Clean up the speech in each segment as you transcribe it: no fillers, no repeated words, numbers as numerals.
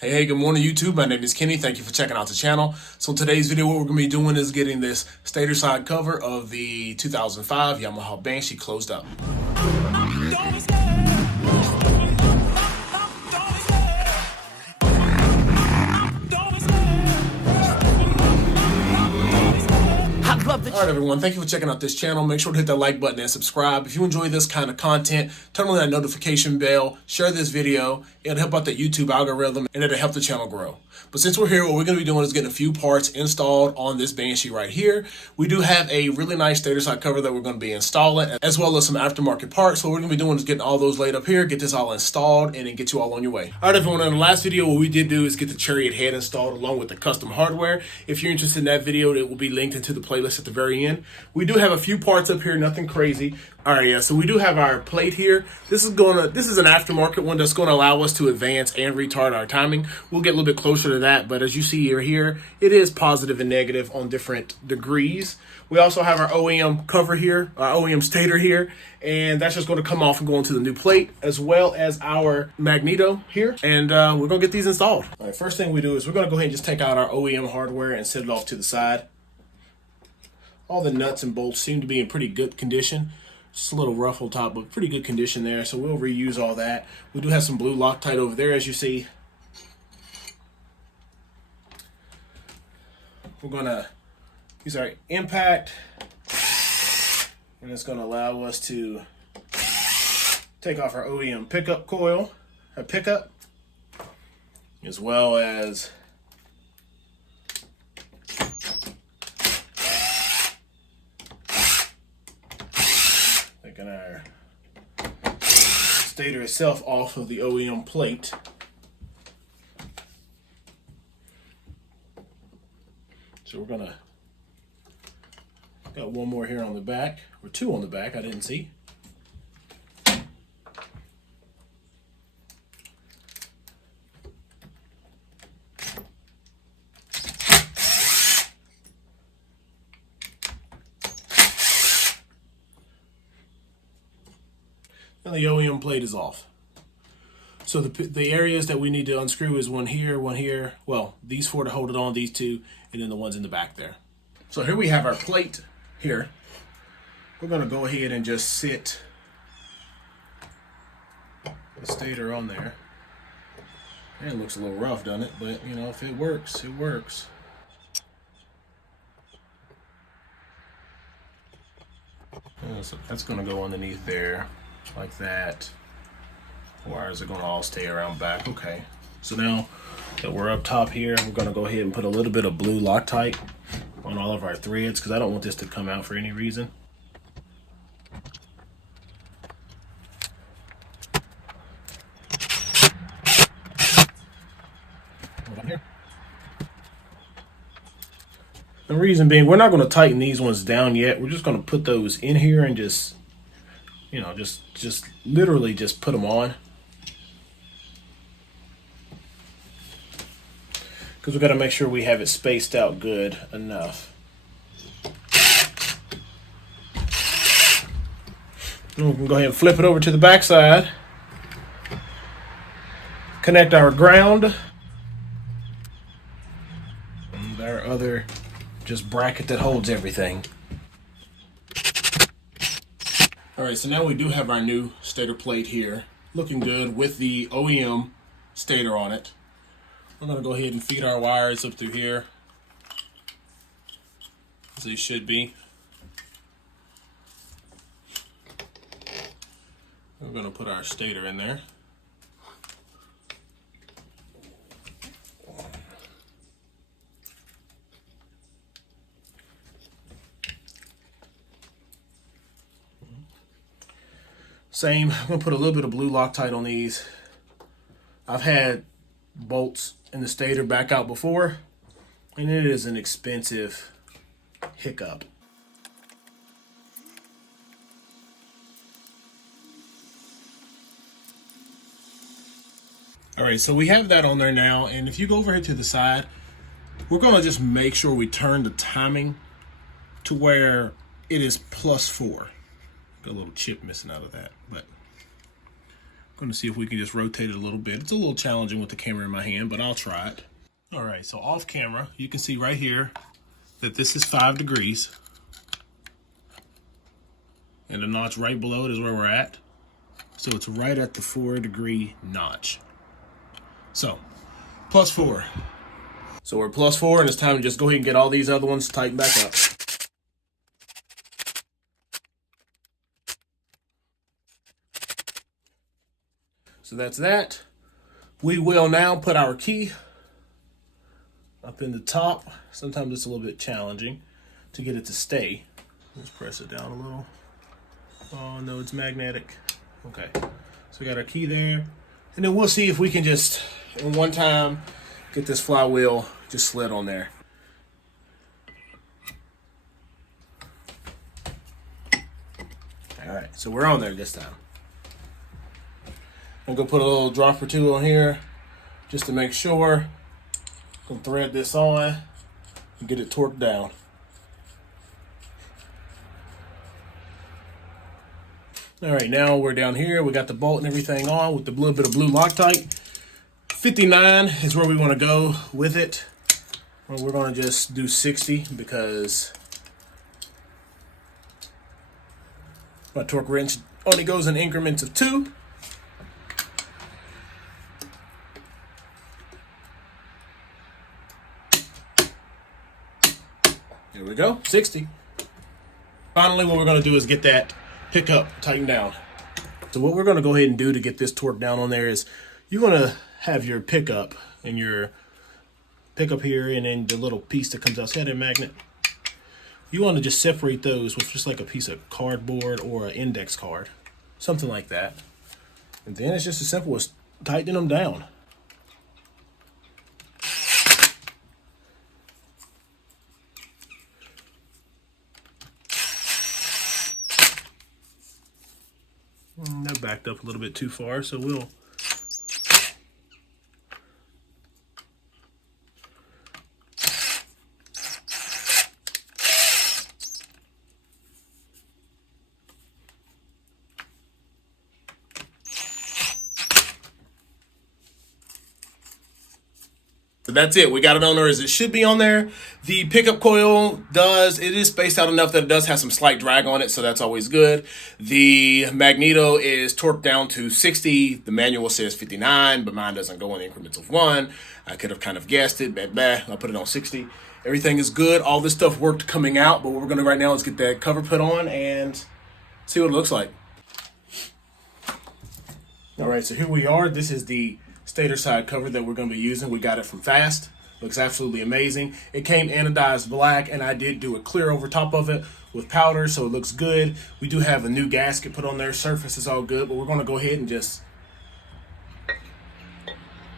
Hey, good morning YouTube. My name is Kenny. Thank you for checking out the channel. So in today's video, what we're going to be doing is getting this Stator side cover of the 2005 Yamaha Banshee closed up. Alright everyone, thank you for checking out this channel. Make sure to hit that like button and subscribe. If you enjoy this kind of content, turn on that notification bell, share this video. It'll help out the YouTube algorithm and it'll help the channel grow. But since we're here, what we're going to be doing is getting a few parts installed on this Banshee right here. We do have a really nice Stator side cover that we're going to be installing, as well as some aftermarket parts. So what we're going to be doing is getting all those laid up here, get this all installed, and then get you all on your way. Alright everyone, in the last video, what we did do is get the Chariot head installed along with the custom hardware. If you're interested in that video, it will be linked into the playlist at the very end. We do have a few parts up here, nothing crazy. All right, yeah, so we do have our plate here. This is an aftermarket one that's going to allow us to advance and retard our timing. We'll get a little bit closer to that, but as you see here, it is positive and negative on different degrees. We also have our OEM cover here, our OEM stator here, and that's just going to come off and go into the new plate, as well as our magneto here, and we're going to get these installed. All right, first thing we do is we're going to go ahead and just take out our OEM hardware and set it off to the side. All the nuts and bolts seem to be in pretty good condition. Just a little rough on top, but pretty good condition there. So we'll reuse all that. We do have some blue Loctite over there, as you see. We're gonna use our impact, and it's gonna allow us to take off our OEM pickup coil, as well as our stator itself off of the OEM plate. So we're gonna got one more here on the back, or two on the back, I didn't see. And the OEM plate is off. So the areas that we need to unscrew is one here, well, these four to hold it on, these two, and then the ones in the back there. So here we have our plate here. We're gonna go ahead and just sit the stator on there. And it looks a little rough, doesn't it? But you know, if it works, it works. So that's gonna go underneath there, like that. Wires are going to all stay around back. Okay, so now that we're up top here, we're going to go ahead and put a little bit of blue Loctite on all of our threads, because I don't want this to come out for any reason. The reason being, we're not going to tighten these ones down yet. We're just going to put those in here and just, you know, just literally just put them on. Because we've got to make sure we have it spaced out good enough. And we can go ahead and flip it over to the back side. Connect our ground. And our other just bracket that holds everything. Alright, so now we do have our new stator plate here. Looking good with the OEM stator on it. I'm going to go ahead and feed our wires up through here, as they should be. We're going to put our stator in there. Same, I'm going to put a little bit of blue Loctite on these. I've had bolts in the stator back out before, and it is an expensive hiccup. All right, so we have that on there now, and if you go over here to the side, we're going to just make sure we turn the timing to where it is +4. Got a little chip missing out of that, but going to see if we can just rotate it a little bit. It's a little challenging with the camera in my hand, but I'll try it. All right, so off camera, you can see right here that this is 5 degrees. And the notch right below it is where we're at. So it's right at the 4-degree notch. So, +4. So we're +4, and it's time to just go ahead and get all these other ones tightened back up. So that's that. We will now put our key up in the top. Sometimes it's a little bit challenging to get it to stay. Let's press it down a little. Oh no, it's magnetic. Okay, so we got our key there. And then we'll see if we can just, in one time, get this flywheel just slid on there. All right, so we're on there this time. I'm gonna put a little drop or two on here just to make sure. Gonna thread this on and get it torqued down. All right, now we're down here. We got the bolt and everything on with the little bit of blue Loctite. 59 is where we want to go with it. Well, we're going to just do 60 because my torque wrench only goes in increments of 2. There we go, 60. Finally, what we're going to do is get that pickup tightened down. So what we're going to go ahead and do to get this torque down on there is you're going to have your pickup and your pickup here and then the little piece that comes out. See that magnet? You want to just separate those with just like a piece of cardboard or an index card. Something like that. And then it's just as simple as tightening them down. That backed up a little bit too far, so we'll So that's it. We got it on there as it should be on there. The pickup coil it is spaced out enough that it does have some slight drag on it, so that's always good. The magneto is torqued down to 60. The manual says 59, but mine doesn't go in increments of 1. I could have kind of guessed it. I'll put it on 60. Everything is good. All this stuff worked coming out, but what we're going to do right now is get that cover put on and see what it looks like. All right, so here we are. This is the Stator side cover that we're going to be using. We got it from Fast. Looks absolutely amazing. It came anodized black, and I did do a clear over top of it with powder, so it looks good. We do have a new gasket put on there. Surface is all good, but we're going to go ahead and just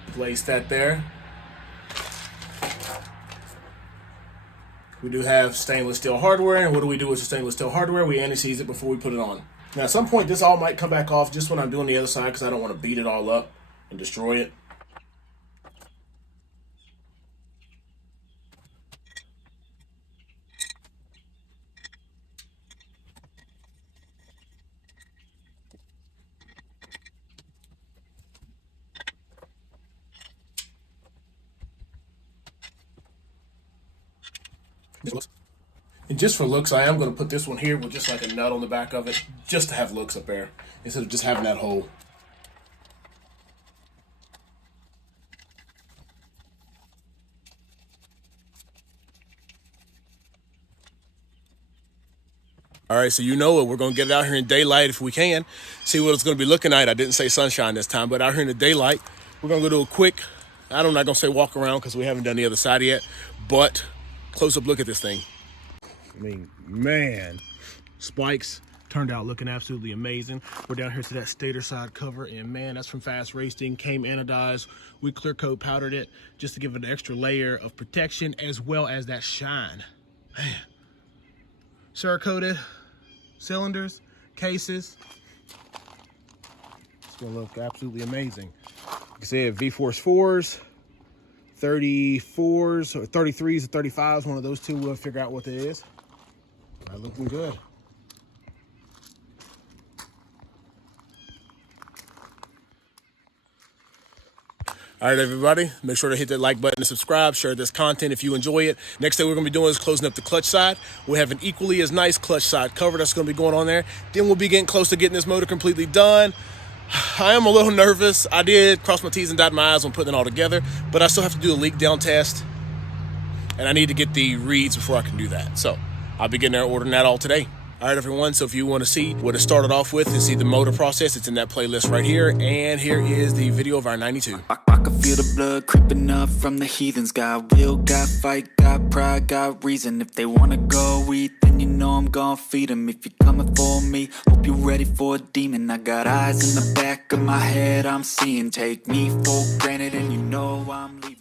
place that there. We do have stainless steel hardware, and what do we do with the stainless steel hardware? We anti-seize it before we put it on. Now, at some point, this all might come back off just when I'm doing the other side because I don't want to beat it all up and destroy it. And just for looks, I am going to put this one here with just like a nut on the back of it, just to have looks up there, instead of just having that hole. All right, so you know it. We're going to get it out here in daylight if we can. See what it's going to be looking like. I didn't say sunshine this time, but out here in the daylight, we're going to go do a quick, I'm not going to say walk around because we haven't done the other side yet, but close-up look at this thing. I mean, man, spikes turned out looking absolutely amazing. We're down here to that Stator side cover, and man, that's from Fast Racing. Came anodized. We clear coat powdered it just to give it an extra layer of protection as well as that shine. Man, Cerakoted cylinders, cases. It's gonna look absolutely amazing. Like I said, V-Force 4s, 34s, or 33s or 35s, one of those two. We'll figure out what it is. All right, looking good. All right, everybody, make sure to hit that like button and subscribe. Share this content if you enjoy it. Next thing we're going to be doing is closing up the clutch side. We'll have an equally as nice clutch side cover that's going to be going on there. Then we'll be getting close to getting this motor completely done. I am a little nervous. I did cross my T's and dot my I's when putting it all together, but I still have to do a leak down test, and I need to get the reads before I can do that. So I'll be getting there ordering that all today. All right, everyone, so if you want to see what it started off with and see the motor process, it's in that playlist right here. And here is the video of our 92. I can feel the blood creeping up from the heathens. Got will, got fight, got pride, got reason. If they want to go eat, then you know I'm gonna feed them. If you're coming for me, hope you're ready for a demon. I got eyes in the back of my head, I'm seeing. Take me for granted and you know I'm leaving.